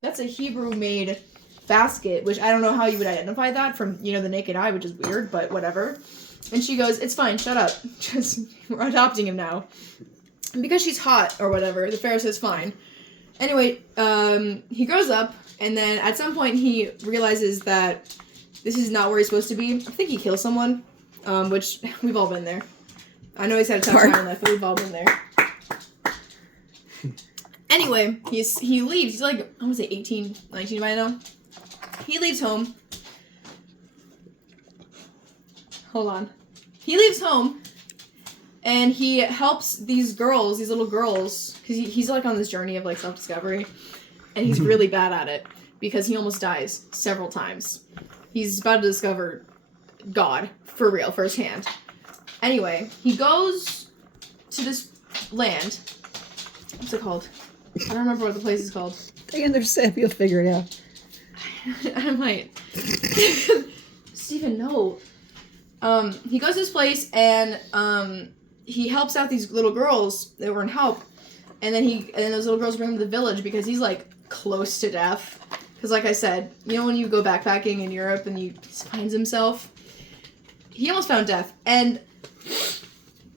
That's a Hebrew-made basket, which I don't know how you would identify that from, the naked eye, which is weird, but whatever. And she goes, it's fine, shut up. We're adopting him now. And because she's hot or whatever, the Pharaoh says fine. Anyway, he grows up, and then at some point he realizes that this is not where he's supposed to be. I think he kills someone, which we've all been there. I know he's had a tough time in life, but we've all been there. Anyway, he leaves. He's like, I want to say 18, 19 by now. He leaves home. Hold on. He leaves home, and he helps these little girls, because he's like on this journey of like self-discovery, and he's really bad at it, because he almost dies several times. He's about to discover God, for real, firsthand. Anyway, he goes to this land. What's it called? I don't remember what the place is called. Take in their sip, you'll figure it out. I might. Steven, no. He goes to this place, and he helps out these little girls that were in help, and then those little girls bring him to the village because he's like close to death. Because like I said, when you go backpacking in Europe and he finds himself, he almost found death, and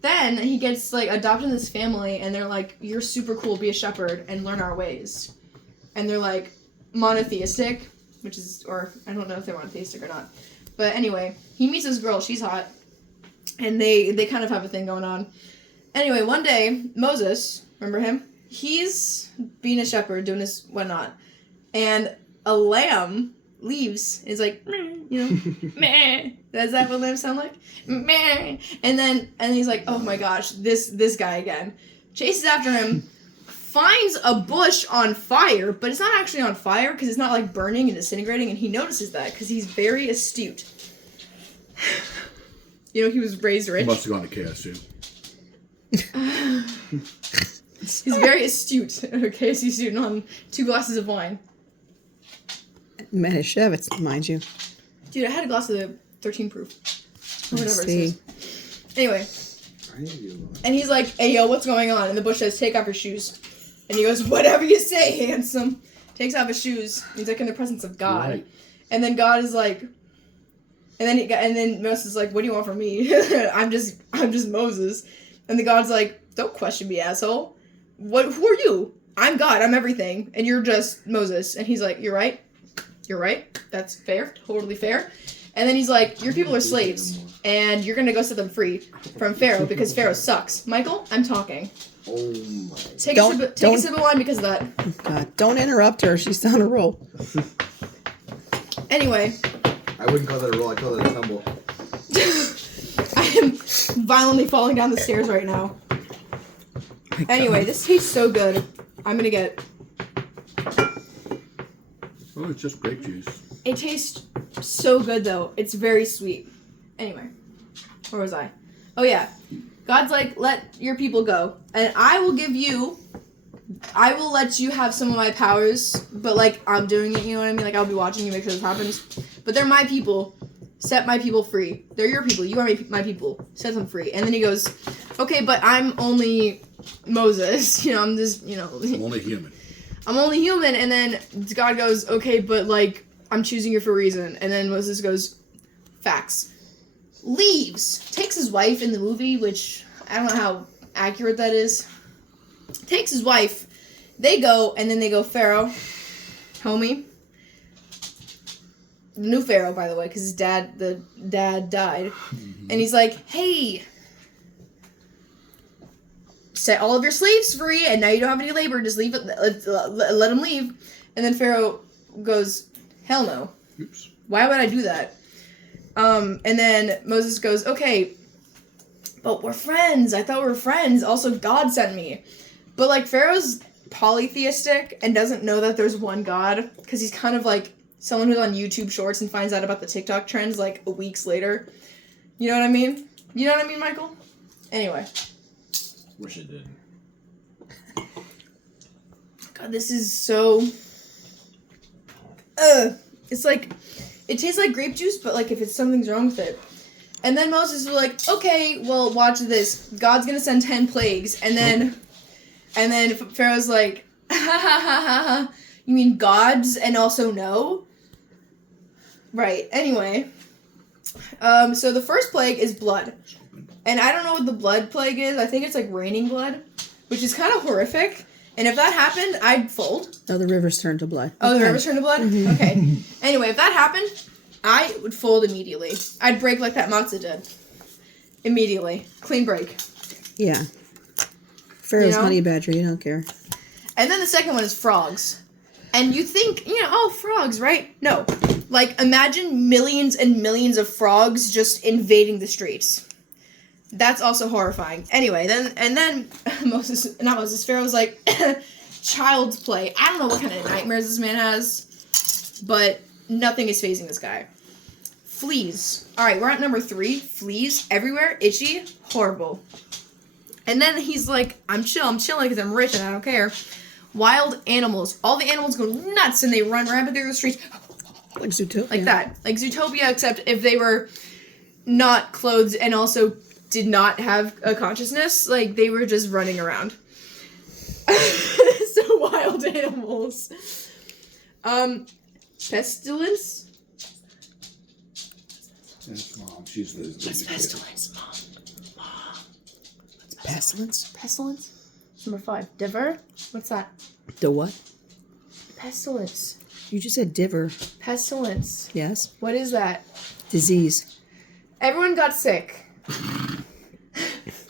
then he gets like adopted in this family, and they're like, you're super cool, be a shepherd and learn our ways. And they're like monotheistic, or I don't know if they're monotheistic or not. But anyway, he meets this girl, she's hot, and they kind of have a thing going on. Anyway, one day, Moses, remember him? He's being a shepherd, doing his whatnot, and a lamb leaves, is like, meh. Does that what lambs sound like? Meh. And he's like, oh my gosh, this guy again. Chases after him, finds a bush on fire, but it's not actually on fire because it's not like burning and disintegrating, and he notices that because he's very astute. He was raised rich. He must have gone to KSU. He's very astute. A KSU student on 2 glasses of wine. Manischewitz, mind you. Dude, I had a glass of the 13 proof. Or whatever it is. Anyway. And he's like, hey, yo, what's going on? And the bush says, take off your shoes. And he goes, whatever you say, handsome. Takes off his shoes. He's like in the presence of God. Right. And then God is like, and then Moses is like, what do you want from me? I'm just Moses. And the God's like, don't question me, asshole. Who are you? I'm God. I'm everything. And you're just Moses. And he's like, you're right. You're right. That's fair. Totally fair. And then he's like, your people are slaves, and you're going to go set them free from Pharaoh because Pharaoh sucks. Michael, I'm talking. Oh my. Take a sip of wine because of that. God, don't interrupt her. She's on a roll. Anyway. I wouldn't call that a roll. I call that a tumble. I am violently falling down the stairs right now. Anyway, this tastes so good. I'm going to get... Oh, it's just grape juice. It tastes so good, though. It's very sweet. Anyway, where was I? Oh, yeah. God's like, let your people go. And I will let you have some of my powers, but, like, I'm doing it, you know what I mean? Like, I'll be watching you make sure this happens. But they're my people. Set my people free. They're your people. You are my people. Set them free. And then he goes, okay, but I'm only Moses. I'm just, I'm only human. I'm only human, and then God goes, okay, but, like, I'm choosing you for a reason. And then Moses goes, facts. Leaves. Takes his wife in the movie, which I don't know how accurate that is. Takes his wife. They go, and then they go, Pharaoh, homie. The new Pharaoh, by the way, because the dad died. And he's like, hey, set all of your slaves free, and now you don't have any labor. Just leave it. Let them leave. And then Pharaoh goes, hell no. Oops. Why would I do that? And then Moses goes, okay, but we're friends. I thought we were friends. Also, God sent me. But, like, Pharaoh's polytheistic and doesn't know that there's one God, because he's kind of like someone who's on YouTube Shorts and finds out about the TikTok trends, like, weeks later. You know what I mean? You know what I mean, Michael? Anyway. Wish it did. God, this is so... It's like... It tastes like grape juice, but, like, if something's wrong with it. And then Moses was like, okay, well, watch this. God's gonna send 10 plagues. And then Pharaoh's like, ha ha ha ha ha. You mean gods and also no? Right. Anyway. So the first plague is blood. And I don't know what the blood plague is. I think it's like raining blood, which is kind of horrific. And if that happened, I'd fold. Oh, the rivers turned to blood. Oh, Okay. the rivers turned to blood? Okay. Anyway, if that happened, I would fold immediately. I'd break like that matzah did. Immediately. Clean break. Yeah. Pharaoh's You know? honey badger, you don't care. And then the second one is frogs. And you think, oh, frogs, right? No. Like, imagine millions and millions of frogs just invading the streets. That's also horrifying. Anyway, then Pharaoh was like, child's play. I don't know what kind of nightmares this man has, but nothing is phasing this guy. Fleas. Alright, we're at number 3. Fleas everywhere, itchy, horrible. And then he's like, I'm chilling because I'm rich and I don't care. Wild animals. All the animals go nuts and they run rampant through the streets. Like Zootopia. Like that. Like Zootopia, except if they were not clothed and also did not have a consciousness, like they were just running around. So wild animals. Pestilence? Yes, Mom. She's the What's pestilence, Mom? Pestilence? Pestilence? Number 5. Diver? What's that? The what? Pestilence. You just said diver. Pestilence. Yes. What is that? Disease. Everyone got sick.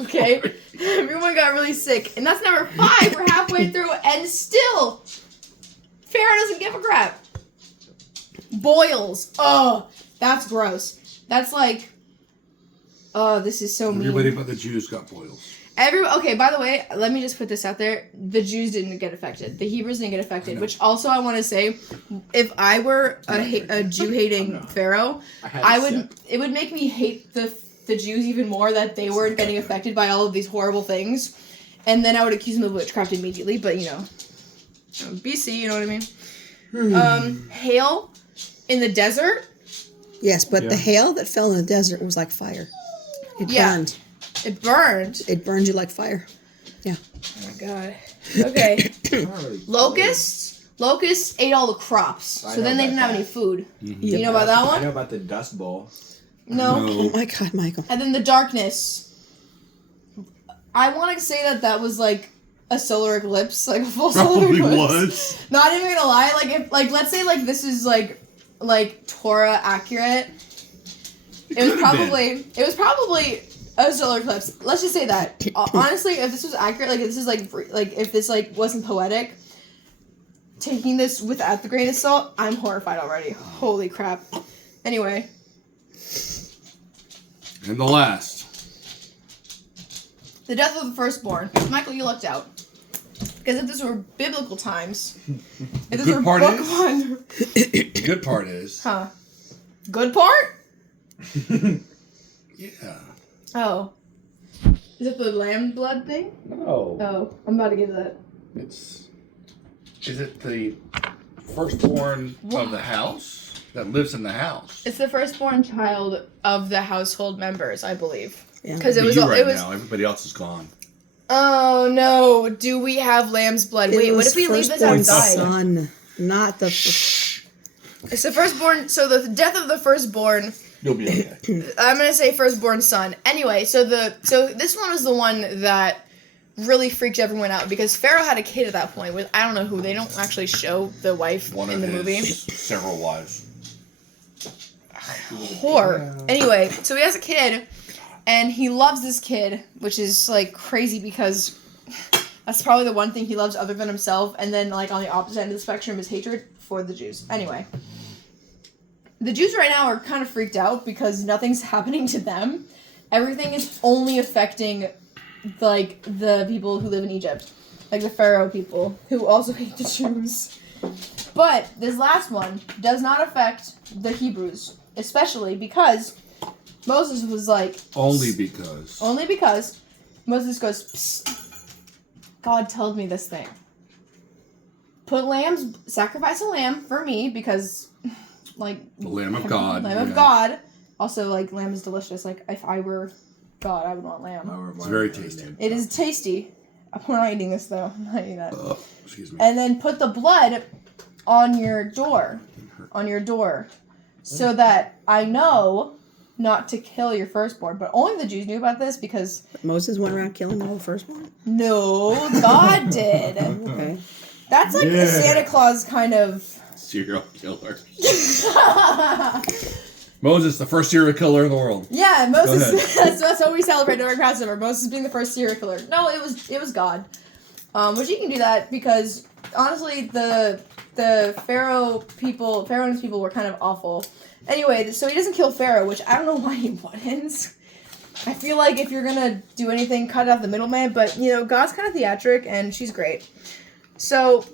Okay? Everyone got really sick. And that's number 5. We're halfway through and still Pharaoh doesn't give a crap. Boils. Oh, that's gross. That's like, oh, this is so mean. Everybody but the Jews got boils. Okay, by the way, let me just put this out there. The Jews didn't get affected. The Hebrews didn't get affected, which also I want to say, if I were a Jew-hating Pharaoh, it would make me hate the Jews even more that they weren't getting affected by all of these horrible things. And then I would accuse them of witchcraft immediately, but BC, you know what I mean? Hail in the desert. Yes, but the hail that fell in the desert was like fire. It burned. It burned. It burned you like fire. Yeah. Oh my god. Okay. Locusts. Locusts ate all the crops, so then they didn't have any food. Mm-hmm. Do you know about that one? I know about the Dust Bowl. No. Oh my god, Michael. And then the darkness. I want to say that was like a solar eclipse, like a full solar Probably eclipse. was. Not even gonna lie, like if let's say like this is like Torah accurate. It was probably a solar eclipse. Let's just say that. Honestly, if this was accurate, like if this is like if this like wasn't poetic, taking this without the grain of salt, I'm horrified already. Holy crap. Anyway. And the last. The death of the firstborn. Michael, you lucked out. Because if this were biblical times, if this were book one. The good part is. Huh. Good part? Yeah. Oh. Is it the lamb blood thing? No. Oh, I'm about to give that. Is it the firstborn of the house that lives in the house? It's the firstborn child of the household members, I believe. Yeah. Because it was now. Everybody else is gone. Oh no! Do we have lamb's blood? Wait, what if we leave this outside? Son, not the. It's the firstborn. So the death of the firstborn. You'll be okay. I'm gonna say firstborn son. Anyway, so this one was the one that really freaked everyone out because Pharaoh had a kid at that point with I don't know who. They don't actually show the wife One in of the his movie. several wives. Whore. Anyway, so he has a kid, and he loves this kid, which is like crazy because that's probably the one thing he loves other than himself. And then like on the opposite end of the spectrum is hatred for the Jews. Anyway. The Jews right now are kind of freaked out because nothing's happening to them. Everything is only affecting, like, the people who live in Egypt. Like the Pharaoh people, who also hate the Jews. But this last one does not affect the Hebrews. Especially because Moses was like... Only because Moses goes, psst, God told me this thing. Sacrifice a lamb for me because... Like the Lamb of God. Lamb of God. Also, like, lamb is delicious. Like, if I were God, I would want lamb. It's very tasty. It is tasty. We're not eating this, though. I'm not eating that. Excuse me. And then put the blood on your door, so that I know not to kill your firstborn. But only the Jews knew about this because Moses went around killing all the firstborn? no, God did. Okay. That's like the Santa Claus kind of Serial killer. Moses, the first serial killer in the world. Yeah, Moses. That's what we celebrate during Passover. Moses being the first serial killer. No, it was God. Which he can do that because honestly, the Pharaoh and his people were kind of awful. Anyway, so he doesn't kill Pharaoh, which I don't know why he wouldn't. I feel like if you're gonna do anything, cut out the middleman. But God's kind of theatric, and she's great. So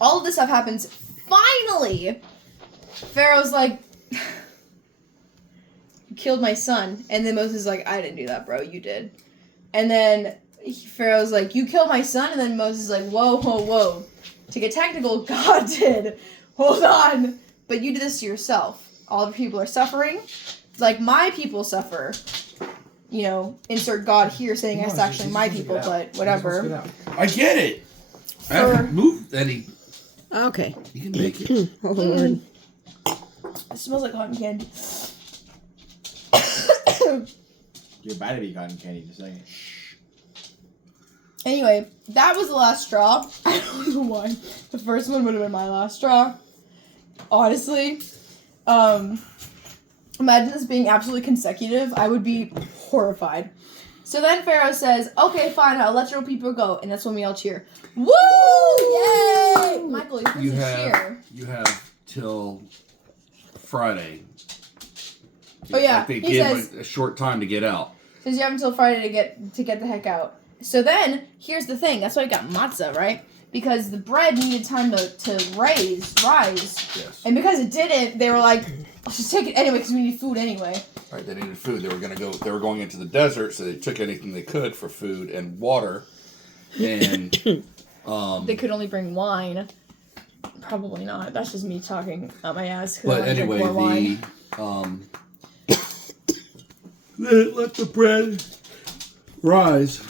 all of this stuff happens. Finally, Pharaoh's like, "You killed my son," and then Moses is like, "I didn't do that, bro. You did." And then Pharaoh's like, "You killed my son," and then Moses is like, "Whoa, whoa, whoa." To get technical, God did. Hold on. But you did this to yourself. All the people are suffering. Like my people suffer. Insert God here saying it's actually my people, but whatever. I get it. I haven't moved any. Okay. You can make it. Oh, Lord. It smells like cotton candy. You're about to be cotton candy in a second. Anyway, that was the last straw. I don't know why. The first one would have been my last straw. Honestly. Imagine this being absolutely consecutive. I would be horrified. So then Pharaoh says, "Okay, fine, I'll let your people go." And that's when we all cheer. Woo! Yay! Michael, you're supposed to cheer. You have till Friday. Oh yeah, Like they he give says a short time to get out. you have until Friday to get the heck out. So then, here's the thing. That's why I got matzah, right? Because the bread needed time to rise. Yes. And because it didn't, they were like, "Let's just take it anyway because we need food anyway." Right, they needed food. They were going into the desert, so they took anything they could for food and water. And they could only bring wine. Probably not. That's just me talking out my ass. But anyway, let the bread rise.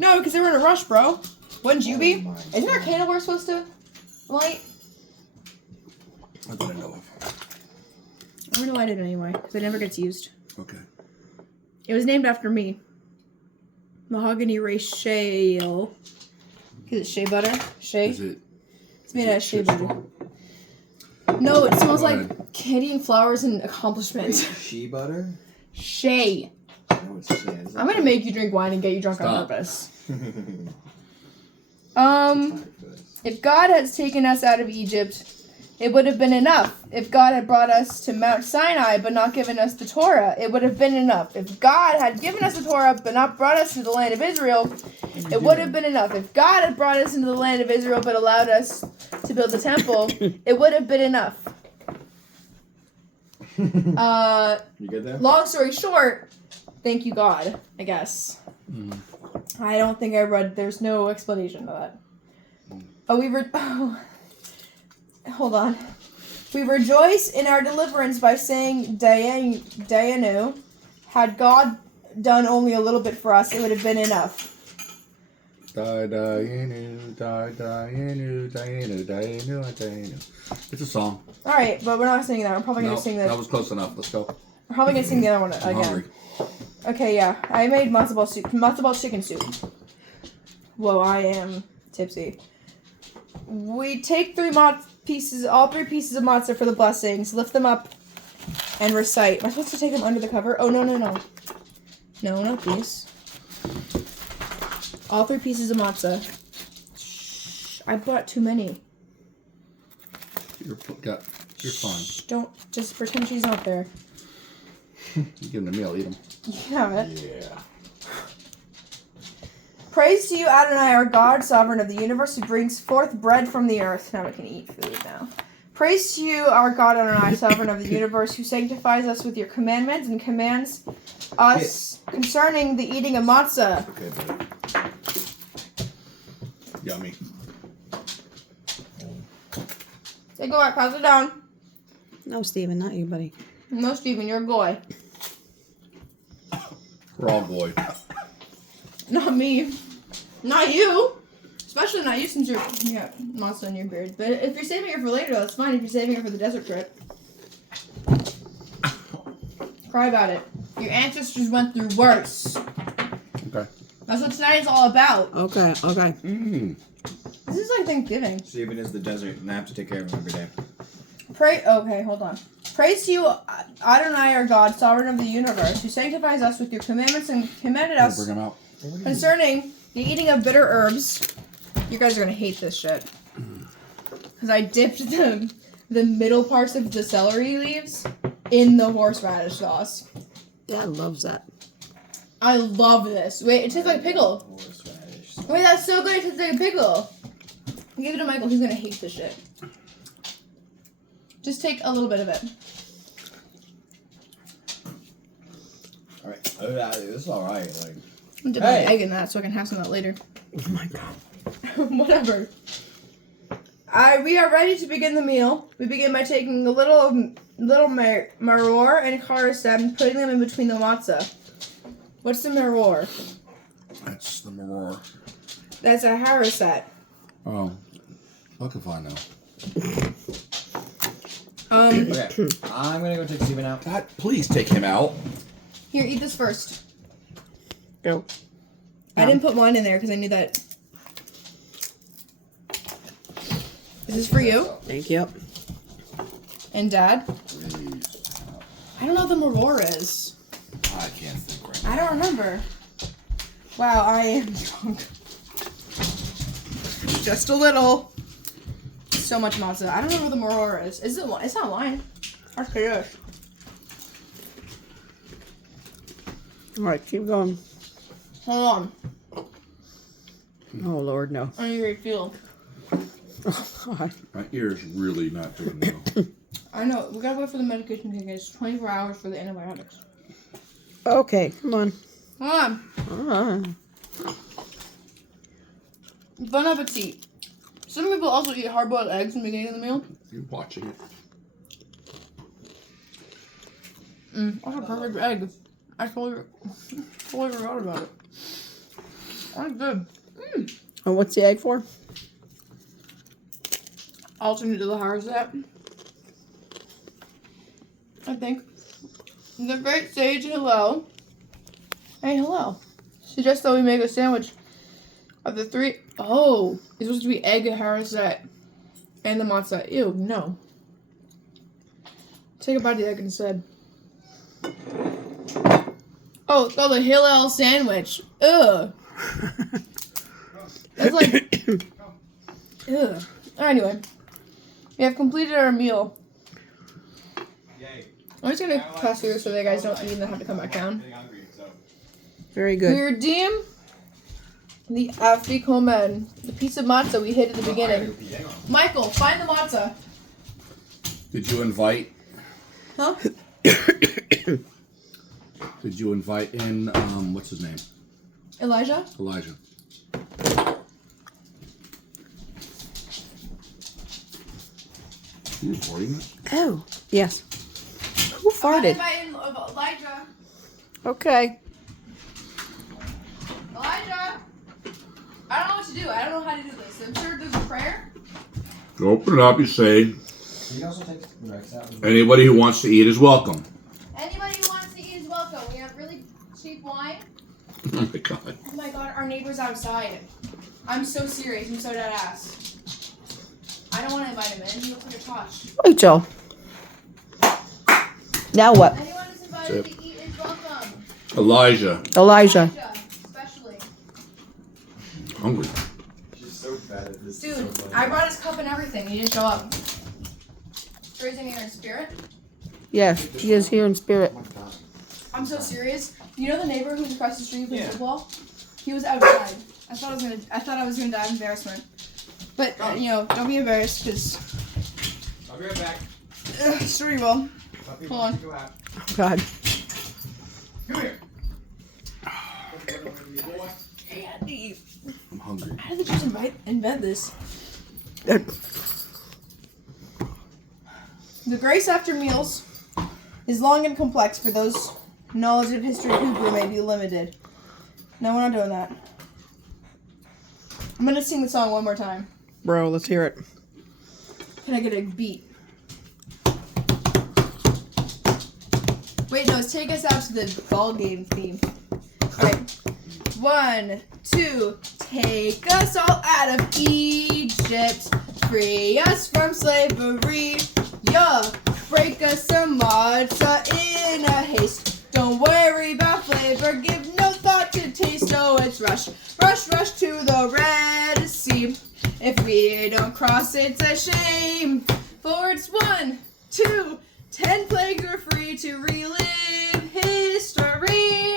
No, because they were in a rush, bro. Wouldn't you be? Isn't there a candle we're supposed to light? I didn't know of. I'm gonna light it anyway, because it never gets used. Okay. It was named after me. Mahogany Ray Shale. Is it shea butter? Shea? It's made out of shea butter. No, it smells like candy and flowers and accomplishment. Shea butter? Shea. No, it's shea. I'm gonna make you drink wine and get you drunk on purpose. If God has taken us out of Egypt, it would have been enough. If God had brought us to Mount Sinai but not given us the Torah, it would have been enough. If God had given us the Torah but not brought us to the land of Israel, it would have been enough. If God had brought us into the land of Israel but allowed us to build the temple, it would have been enough. You get that? Long story short, thank you God, I guess. I don't think I read, there's no explanation of that. Hold on. We rejoice in our deliverance by saying Dayenu. Had God done only a little bit for us, it would have been enough. It's a song. Alright, but we're not singing that. I'm probably going to sing that. That was close enough. Let's go. I'm probably going to sing the other one I'm again. hungry. Okay, yeah. I made matzo ball chicken soup. Whoa, I am tipsy. We take all 3 pieces of matzah for the blessings, lift them up, and recite. Am I supposed to take them under the cover? Oh, no. No, not these. All 3 pieces of matzah. Shh, I bought too many. You're fine. Shh, don't, just pretend she's not there. You give them to me, I'll eat them. You have it. Yeah. Praise to you, Adonai, our God, sovereign of the universe, who brings forth bread from the earth. Now we can eat food now. Praise to you, our God, Adonai, sovereign of the universe, who sanctifies us with your commandments and commands us concerning the eating of matzah. Okay, buddy. Yummy. Take a while, pass it down. No, Steven, not you, buddy. No, Steven, you're a goy. Raw boy. Not me. Not you. Especially not you since you got matzah in your beard. But if you're saving it for later, that's fine. If you're saving it for the desert trip. Cry about it. Your ancestors went through worse. Okay. That's what tonight is all about. Okay. Mm. This is like Thanksgiving. Stephen is the desert, and I have to take care of him every day. Okay, hold on. Praise to you, Adonai, our God, sovereign of the universe, who sanctifies us with your commandments and commanded us Bring him out. concerning the eating of bitter herbs. You guys are gonna hate this shit. Because I dipped the middle parts of the celery leaves in the horseradish sauce. Dad loves that. I love this. Wait, it tastes like pickle. Horseradish. Wait, that's so good. It tastes like a pickle. Give it to Michael. He's gonna hate this shit. Just take a little bit of it. Alright. This is alright. Like, I'm dipping my egg in that so I can have some of that later. Oh my god. Whatever. We are ready to begin the meal. We begin by taking a little maror and charoset and putting them in between the matzah. What's the maror? That's the maror. That's a charoset. Oh. Look if I know. okay. I'm gonna go take Stephen out. God, please take him out. Here, eat this first. Go. I didn't put one in there because I knew that. This is for you Thank you. and Dad. Please. I don't know what the maror is. I can't think right now. I don't remember. Wow, I am drunk. Just a little. So much matzah. I don't know what the maror is. Is it? It's not wine. That's kosher. All right, keep going. Hold on. Oh Lord, no. I need to refuel. Oh God. My ear's really not doing well. I know. We gotta wait for the medication to get. It's 24 hours for the antibiotics. Okay, come on. Hold on. Bon appetit. Some people also eat hard-boiled eggs in the beginning of the meal. You're watching it. That's a perfect egg. I totally forgot about it. That's good. And what's the egg for? Alternate to the charoset. I think. The great sage Hillel. Hey, Hillel. Suggests that we make a sandwich of the three. Oh, it's supposed to be egg, charoset, and the matzah. Ew, no. Take a bite of the egg instead. Oh, it's called a Hillel sandwich. Ugh. It's like. Ugh. Anyway, we have completed our meal. I'm just gonna pass through so that guys don't eat and then have to come back down. Very We good. redeem the afikomen, the piece of matzah we hid at the beginning. Michael, find the matzah. Did you invite? Huh? Did you invite in? What's his name? Elijah? Elijah. You recording this? Oh, yes. Who farted? Invite in Elijah. Okay. Elijah! I don't know what to do. I don't know how to do this. I'm sure there's a prayer. Open it up. You say You can also take Rex out. anybody who wants to eat is welcome. Anybody who wants to eat is welcome. We have really cheap wine. Oh my god. Oh my god, our neighbor's outside. I'm so serious. I'm so dead ass. I don't want to invite him in. He looks like a tosh. Rachel. Now what? Anyone who's invited to eat is welcome. Elijah. Elijah. Especially. Hungry. She's so bad at this. Dude, I brought his cup and everything. He didn't show up. Raising here in spirit. Yes, he is here in spirit. Oh my god. I'm so serious. You know the neighbor who's across the street from football? He was outside. I thought I was gonna die of embarrassment. But you know, don't be embarrassed because. I'll be right back. Sure you will. Hold on. Go out. Oh, God. Come here. Andy, I'm hungry. how did they just invent this? The grace after meals is long and complex for those knowledge of history Hebrew may be limited. No, we're not doing that. I'm gonna sing the song one more time. Bro, let's hear it. Can I get a beat? Wait, no, take us out to the ball game theme. Alright. 1, 2, take us all out of Egypt. Free us from slavery. Yeah, break us some matzah in a haste. Don't worry about flavor, give no thought to taste. Oh, it's rush, rush, rush to the Red Sea. If we don't cross, it's a shame. For it's 1, 2, 10 plagues are free to relive history.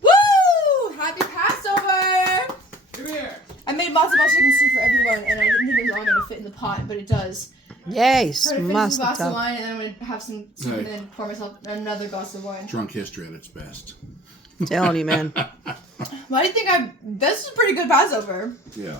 Woo! Happy Passover! Come here. I made matzo ball chicken soup for everyone, and I didn't think it was all gonna fit in the pot, but it does. Yay, I'm gonna finish this glass of master. wine, and then I'm gonna have some soup, Hey. and then pour myself another glass of wine. Drunk history at its best. Telling you, man. Why do you think this is a pretty good Passover? Yeah.